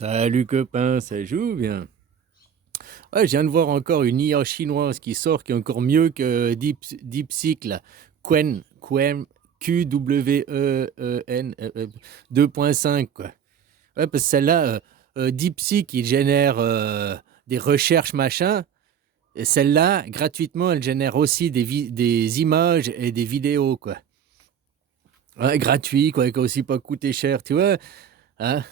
Salut copain, ça joue bien. Ouais, je viens de voir encore une IA chinoise qui sort, qui est encore mieux que DeepSeek, là. Qwen, 2.5, quoi. Ouais, parce que celle-là, DeepSeek, il génère des recherches, machin. Et celle-là, gratuitement, elle génère aussi des images et des vidéos, quoi. Ouais, gratuit, quoi, qui a aussi pas coûté cher, tu vois. Hein.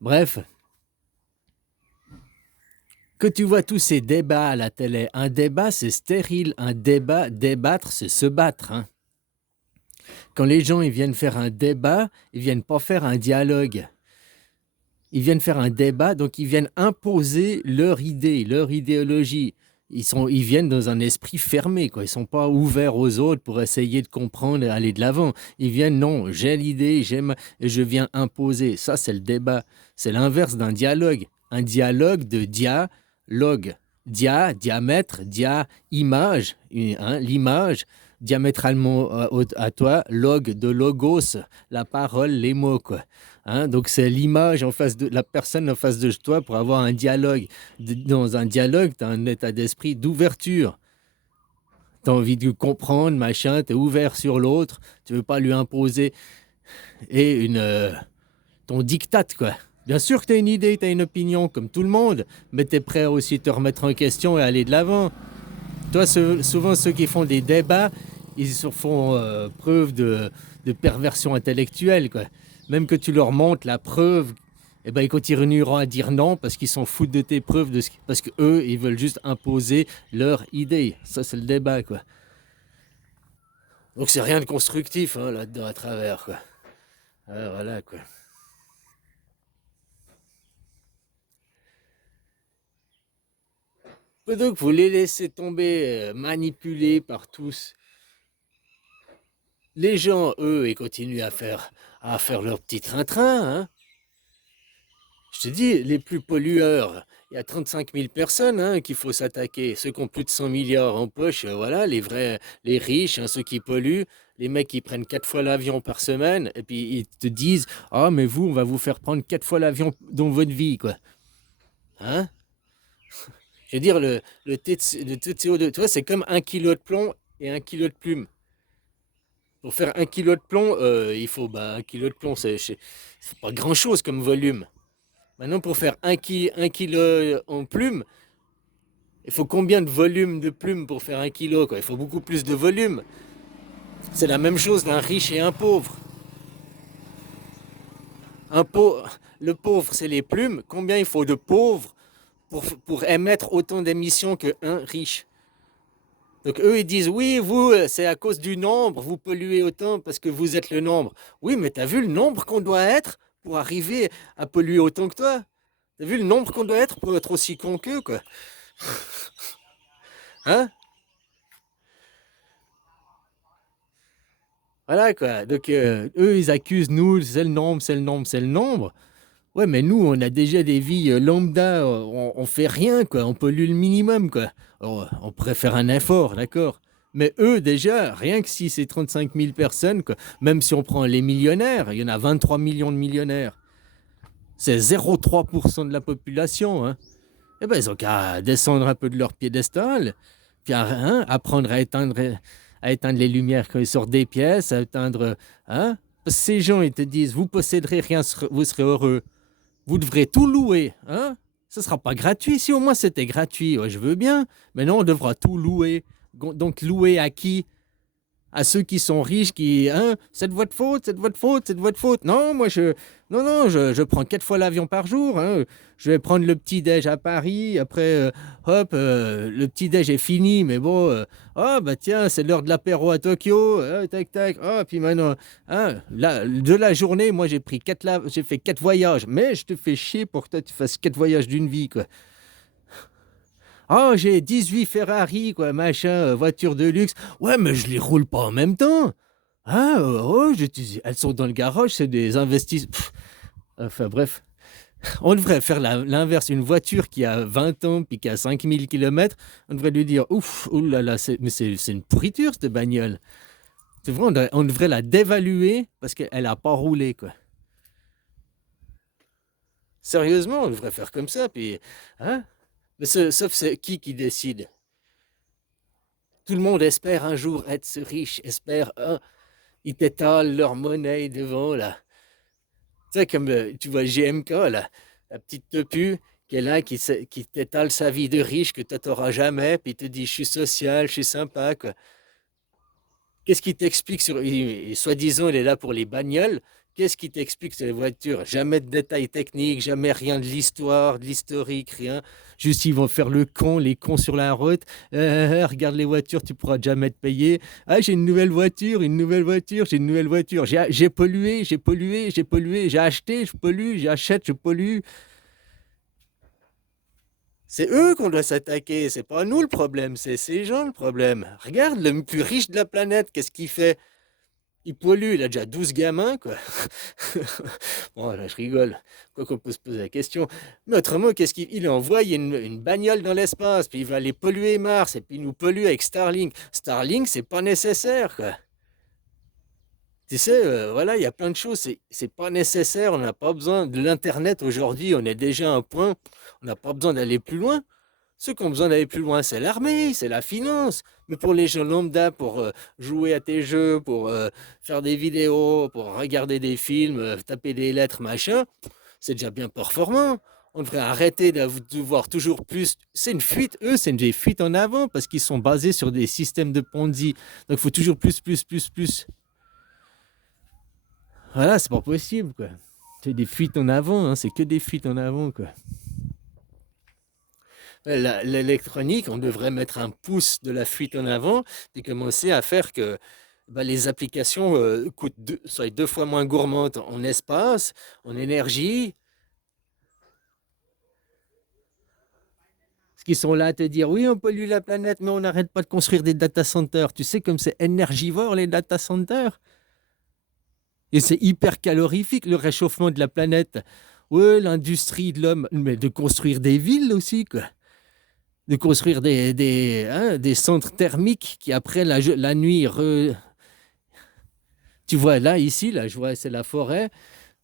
Bref, que tu vois tous ces débats à la télé, un débat c'est stérile, un débat, débattre c'est se battre. Hein. Quand les gens ils viennent faire un débat, ils viennent pas faire un dialogue. Ils viennent faire un débat, donc ils viennent imposer leur idée, leur idéologie. Ils viennent dans un esprit fermé, quoi. Ils sont pas ouverts aux autres pour essayer de comprendre et aller de l'avant. Ils viennent, non, j'ai l'idée, et je viens imposer. Ça, c'est le débat. C'est l'inverse d'un dialogue. Un dialogue de dialogue. Diamètre, image, hein, l'image, diamétralement à toi, log de logos, la parole, les mots, quoi. Hein, donc c'est l'image en face de la personne en face de toi pour avoir un dialogue. Dans un dialogue, tu as un état d'esprit d'ouverture. Tu as envie de comprendre, machin, tu es ouvert sur l'autre, tu veux pas lui imposer et ton diktat, quoi. Bien sûr que tu as une idée, tu as une opinion, comme tout le monde, mais tu es prêt aussi à te remettre en question et aller de l'avant. Toi, souvent, ceux qui font des débats, ils font preuve de perversion intellectuelle, quoi. Même que tu leur montres la preuve, eh ben, ils continueront à dire non parce qu'ils s'en foutent de tes preuves, parce qu'eux, ils veulent juste imposer leur idée. Ça, c'est le débat, quoi. Donc, c'est rien de constructif, hein, là-dedans, à travers, quoi. Ah, voilà, quoi. Donc, vous les laissez tomber, manipulés par tous. Les gens, eux, ils continuent à faire leur petit train-train, hein. Je te dis, les plus pollueurs, il y a 35 000 personnes hein, qu'il faut s'attaquer. Ceux qui ont plus de 100 milliards en poche, voilà, les vrais, les riches, hein, ceux qui polluent, les mecs qui prennent 4 fois l'avion par semaine, et puis ils te disent, ah, mais vous, on va vous faire prendre 4 fois l'avion dans votre vie, quoi. Hein? Je veux dire, le TCO2, tu vois, c'est comme 1 kilo de plomb et 1 kilo de plume. Pour faire 1 kilo de plomb, il faut 1 kilo de plomb, c'est pas grand-chose comme volume. Maintenant, pour faire 1 kilo en plume, il faut combien de volume de plumes pour faire 1 kilo, quoi? Il faut beaucoup plus de volume. C'est la même chose d'un riche et un pauvre. Le pauvre, c'est les plumes. Combien il faut de pauvres pour émettre autant d'émissions qu'un riche? Donc eux, ils disent, oui, vous, c'est à cause du nombre, vous polluez autant parce que vous êtes le nombre. Oui, mais t'as vu le nombre qu'on doit être pour arriver à polluer autant que toi? T'as vu le nombre qu'on doit être pour être aussi con qu'eux, quoi? Hein? Voilà quoi. Donc eux, ils accusent nous, c'est le nombre, c'est le nombre, c'est le nombre. Ouais, mais nous, on a déjà des vies lambda, on fait rien quoi, on pollue le minimum quoi. Alors, on pourrait faire un effort, d'accord. Mais eux, déjà, rien que si c'est 35 000 personnes, quoi, même si on prend les millionnaires, il y en a 23 millions de millionnaires. C'est 0,3% de la population. Hein. Eh ben, ils ont qu'à descendre un peu de leur piédestal, puis hein, apprendre à éteindre les lumières quand ils sortent des pièces, à éteindre. Hein? Parce que ces gens, ils te disent, vous posséderez rien, vous serez heureux. Vous devrez tout louer. Hein? Ce ne sera pas gratuit. Si au moins c'était gratuit, ouais, je veux bien. Mais non, on devra tout louer. Donc louer à qui? À ceux qui sont riches, qui, hein, c'est de votre faute, c'est de votre faute, c'est de votre faute. Non, non, non, je prends 4 fois l'avion par jour. Hein. Je vais prendre le petit-déj à Paris. Après, hop, le petit-déj est fini, mais bon, oh, bah tiens, c'est l'heure de l'apéro à Tokyo. Tac, tac. Oh, puis maintenant, hein, de la journée, moi, j'ai fait 4 voyages. Mais je te fais chier pour que toi, tu fasses 4 voyages d'une vie, quoi. Oh, j'ai 18 Ferrari, quoi, machin, voiture de luxe. Ouais, mais je les roule pas en même temps. Ah, oh, elles sont dans le garage, c'est des investissements. Enfin, bref. On devrait faire l'inverse. Une voiture qui a 20 ans puis qui a 5 000 kilomètres, on devrait lui dire ouf, oulala, mais c'est une pourriture cette bagnole. C'est vrai, on devrait la dévaluer parce qu'elle a pas roulé, quoi. Sérieusement, on devrait faire comme ça, puis, hein? Mais sauf c'est qui décide? Tout le monde espère un jour être ce riche, espère, hein, ils t'étalent leur monnaie devant, là. Tu sais, comme tu vois GMK, là, la petite tepu qui est là, qui t'étale sa vie de riche que toi, t'auras jamais, puis il te dit, je suis social, je suis sympa, quoi. Qu'est-ce qui t'explique sur... Soi-disant, il est là pour les bagnoles. Qu'est-ce qui t'explique sur les voitures? Jamais de détails techniques, jamais rien de l'histoire, de l'historique, rien. Juste, ils vont faire le con, les cons sur la route. Regarde les voitures, tu pourras jamais te payer. Ah, j'ai une nouvelle voiture, une nouvelle voiture, j'ai une nouvelle voiture. J'ai pollué, j'ai pollué, j'ai pollué. J'ai acheté, je pollue, j'achète, je pollue. C'est eux qu'on doit s'attaquer, c'est pas nous le problème, c'est ces gens le problème. Regarde le plus riche de la planète, qu'est-ce qu'il fait? Il pollue, il a déjà 12 gamins, quoi. Bon, là, je rigole. Quoi qu'on peut se poser la question. Mais autrement, qu'est-ce qu'il envoie une bagnole dans l'espace, puis il va aller polluer Mars, et puis il nous pollue avec Starlink. Starlink, c'est pas nécessaire, quoi. Tu sais, voilà, il y a plein de choses, c'est pas nécessaire, on n'a pas besoin de l'Internet aujourd'hui, on est déjà à un point, on n'a pas besoin d'aller plus loin. Ceux qui ont besoin d'aller plus loin, c'est l'armée, c'est la finance. Mais pour les gens lambda, pour jouer à tes jeux, pour faire des vidéos, pour regarder des films, taper des lettres, machin, c'est déjà bien performant. On devrait arrêter de voir toujours plus. C'est une fuite, eux, c'est des fuites en avant parce qu'ils sont basés sur des systèmes de Ponzi. Donc il faut toujours plus, plus, plus, plus. Voilà, c'est pas possible, quoi. C'est des fuites en avant, hein, c'est que des fuites en avant, quoi. L'électronique, on devrait mettre un pouce de la fuite en avant et commencer à faire que les applications soient 2 fois moins gourmandes en espace, en énergie. Parce qu'ils sont là à te dire, oui, on pollue la planète, mais on n'arrête pas de construire des data centers. Tu sais comme c'est énergivore, les data centers. Et c'est hyper calorifique, le réchauffement de la planète. Ouais, l'industrie de l'homme, mais de construire des villes aussi, quoi. De construire des centres thermiques qui, après la nuit, tu vois, là, ici, là, je vois, c'est la forêt.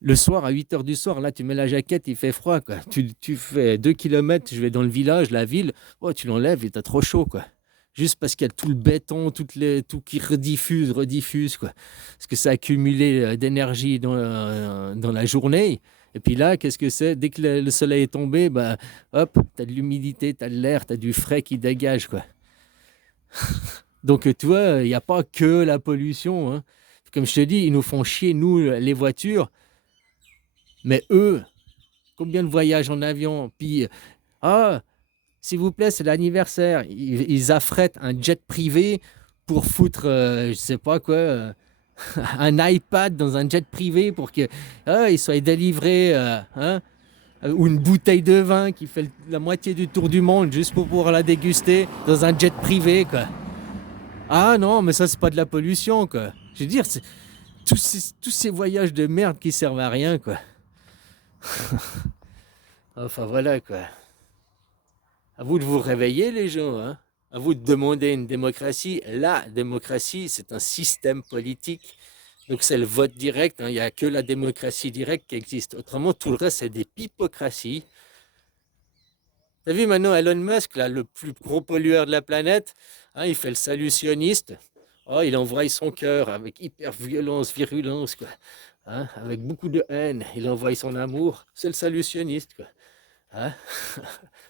Le soir, à 8 h du soir, là, tu mets la jaquette, il fait froid, quoi. Tu fais 2 kilomètres, je vais dans le village, la ville, oh, tu l'enlèves et t'as trop chaud, quoi. Juste parce qu'il y a tout le béton, tout qui rediffuse, quoi. Parce que ça a accumulé d'énergie dans la journée. Et puis là, qu'est-ce que c'est? Dès que le soleil est tombé, bah, hop, tu as de l'humidité, tu as de l'air, tu as du frais qui dégage, quoi. Donc, tu vois, il n'y a pas que la pollution, hein. Comme je te dis, ils nous font chier, nous, les voitures. Mais eux, combien de voyages en avion? Puis, ah, s'il vous plaît, c'est l'anniversaire. Ils affrètent un jet privé pour foutre, je sais pas quoi, un iPad dans un jet privé pour que il soit délivré, hein, ou une bouteille de vin qui fait la moitié du tour du monde juste pour pouvoir la déguster dans un jet privé, quoi. Ah non, mais ça, c'est pas de la pollution, quoi. Je veux dire, c'est tous ces voyages de merde qui servent à rien, quoi. Enfin, voilà, quoi. À vous de vous réveiller, les gens, hein. À vous de demander une démocratie. La démocratie, c'est un système politique. Donc, c'est le vote direct, hein. Il n'y a que la démocratie directe qui existe. Autrement, tout le reste, c'est des pipocraties. T'as vu maintenant Elon Musk, là, le plus gros pollueur de la planète, hein, il fait le salutionniste. Oh, il envoie son cœur avec hyper violence, virulence, quoi. Hein, avec beaucoup de haine. Il envoie son amour. C'est le salutionniste, quoi. Hein.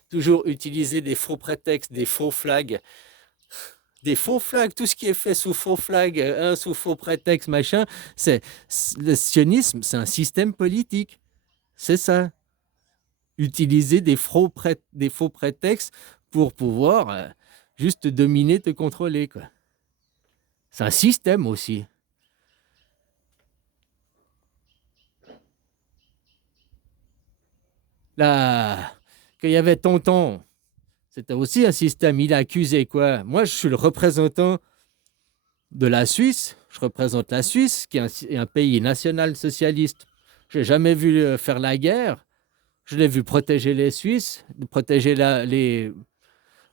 Toujours utiliser des faux prétextes, des faux flags. Des faux flags, tout ce qui est fait sous faux flag, sous faux prétexte, machin, le sionisme, c'est un système politique. C'est ça. Utiliser des faux prétextes pour pouvoir juste te dominer, te contrôler, quoi. C'est un système aussi. Là, quand il y avait Tonton, c'était aussi un système. Il a accusé quoi? Moi, je suis le représentant de la Suisse. Je représente la Suisse, qui est un pays national-socialiste. Je n'ai jamais vu faire la guerre. Je l'ai vu protéger les Suisses, protéger les...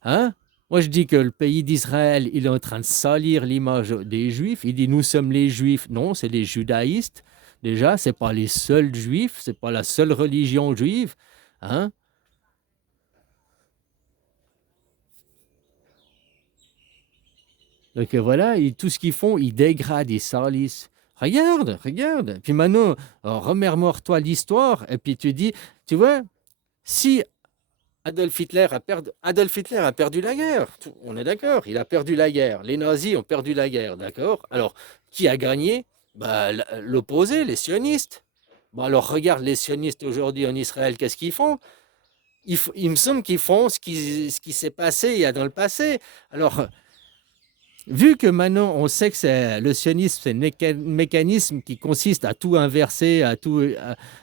Hein? Moi, je dis que le pays d'Israël, il est en train de salir l'image des Juifs. Il dit, nous sommes les Juifs. Non, c'est les judaïstes. Déjà, c'est pas les seuls juifs, c'est pas la seule religion juive, hein. Donc voilà, tout ce qu'ils font, ils dégradent, ils salissent. Regarde, regarde. Puis maintenant, remémore-toi l'histoire, et puis tu dis, tu vois, si Adolf Hitler a perdu la guerre, on est d'accord, il a perdu la guerre. Les nazis ont perdu la guerre, d'accord. Alors, qui a gagné? Bah, l'opposé, les sionistes. Bon, alors regarde les sionistes aujourd'hui en Israël, qu'est-ce qu'ils font? Il me semble qu'ils font ce qui s'est passé il y a dans le passé. Alors, vu que maintenant on sait que le sionisme, c'est un mécanisme qui consiste à tout inverser, à tout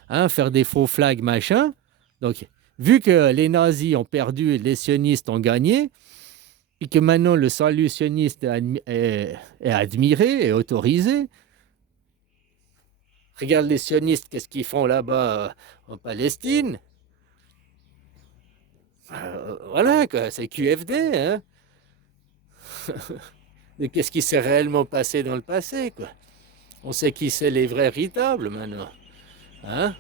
hein, faire des faux flags, machin. Donc, vu que les nazis ont perdu et les sionistes ont gagné, et que maintenant le salut sioniste est admiré et autorisé, regarde les sionistes, qu'est-ce qu'ils font là-bas en Palestine. Voilà, quoi, c'est QFD, hein. Et qu'est-ce qui s'est réellement passé dans le passé, quoi. On sait qui c'est les vrais véritables maintenant. Hein?